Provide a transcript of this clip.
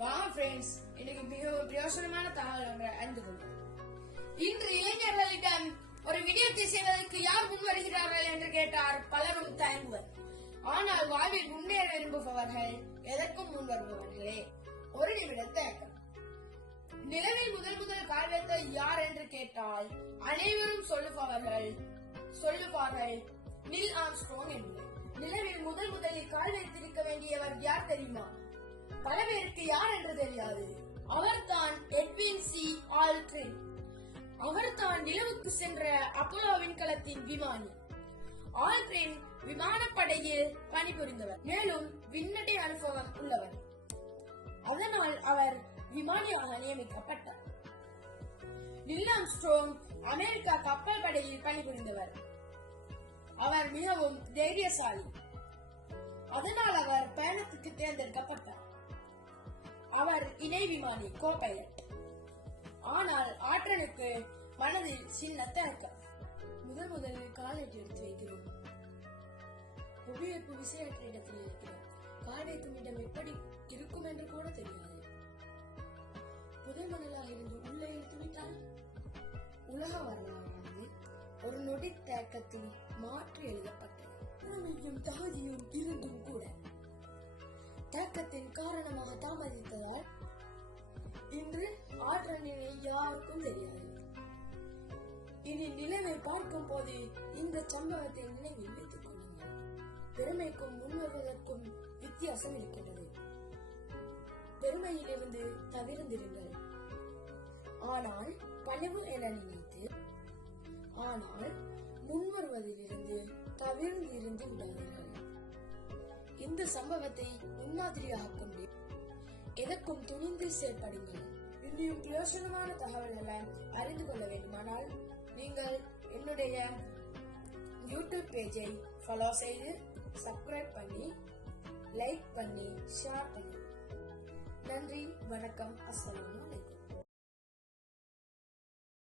வாங்க ஃப்ரெண்ட்ஸ், இன்னைக்கு மிகவும் பிரயோசனமான தகவல் ஒன்றை அறிந்து கொள்வோம். இன்று இளைஞர்களிடம் ஒரு விடயத்தை செய்வதற்கு யார் முன் வருகிறார்கள் என்று கேட்டார் பலரும் தயங்குவர். ஆனால் வாழ்வில் முன்னேற விரும்புபவர்கள் எதற்கும் முன் வருபவர்களே. ஒரு நிமிடம் தயக்கம். நிலவில் முதல் கால் வைத்த யார் என்று கேட்டால் அனைவரும் சொல்லுவார்கள் நீல் ஆம்ஸ்ட்ராங் என்று. நிலவில் முதலில் கால் வைத்திருக்க வேண்டியவர் யார் தெரியுமா? பல பேருக்கு யார் என்று தெரியாது. அவர்தான் எட்வின் சி ஆல்ட்ரின். அவர்தான் நிலவுக்கு சென்ற அப்போலோ விண்கலத்தின் விமானி. ஆல்ட்ரின் விமானப்படையில் பணிபுரிந்தவர், மேலும் விண்ணடை அனுபவம் உள்ளவர். அதனால் அவர் விமானியாக நியமிக்கப்பட்டார். நீல் ஆம்ஸ்ட்ராங் அமெரிக்கா கப்பல் படையில் பணிபுரிந்தவர். அவர் மிகவும் தைரியசாலி. அதனால் அவர் பயணத்துக்கு தேர்ந்தெடுக்கப்பட்டார். அவர் இணை விமானி, கோ-பைலட். ஆனால் ஆற்றனுக்கு மனதில் சின்ன தயக்கம். முதலில் காலேஜ் எடுத்து வைக்கிறோம். புவியீர்ப்பு விசையற்ற இடத்தில் இருக்கிறோம். கால் வைக்கும் இடம் எப்படி இருக்கும் என்று கூட தெரியாது. புதைமணலாக இருந்து உள்ளே இழுத்துவிட்டால் உலக வரலாறு ஒரு நொடி தயக்கத்தில் மாற்றி எழுதப்பட்டது. திறமையும் தகுதியும் இருந்தும் கூட தயக்கத்தின் காரணமாக தாமதித்ததால் இன்று ஆற்றலினை யாருக்கும் தெரியாது. இனி நிலவை பார்க்கும் போது இந்த சம்பவத்தை நினைவில் வைத்துக் கொள்ளுங்கள். பெருமைக்கும் முன்வருவதற்கும் வித்தியாசம் இருக்கின்றது. பெருமையிலிருந்து தவிர்ந்திருங்கள். ஆனால் பணிவு என நினைத்து முன்வருவதிலிருந்து தவிர்ந்திருந்து விடாதீர்கள். இந்த சம்பவத்தை முன்மாதிரியாக கொண்டு எதற்கும் துணிந்து செயல்படுங்கள். இன்னும் பிரயோசனமான தகவல்களை அறிந்து கொள்ள வேண்டுமானால் நீங்கள் என்னுடைய யூடியூப் பேஜை ஃபாலோ செய்து சப்ஸ்கிரைப் பண்ணி லைக் பண்ணி ஷேர் பண்ணி. நன்றி, வணக்கம், அஸ்ஸலாமு அலைக்கும்.